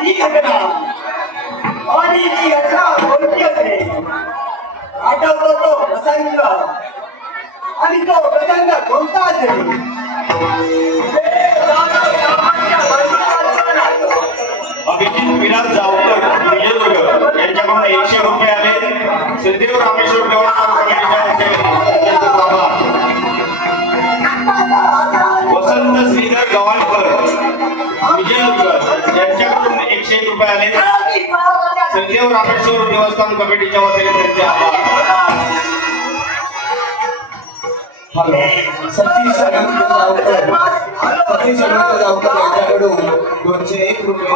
ती घटना आणि ती घटना कोणती असेल? आठवतो तो प्रसंग आणि तो प्रसंग कोणता असेल? अभिजित विलास जावकर विजयदुर्ग यांच्याकडून 100 रुपये आले. श्रीदेव रामेश्वर देवस्थान कमिटीच्या वसंत श्रीधर गव्हाणकर विजयदुर्ग यांच्याकडून 101 रुपये आले. श्रीदेव रामेश्वर देवस्थान कमिटीच्या वतीने त्यांचे आभार. सतीश अनंत जावकर यांच्याकडून 201 रुपये.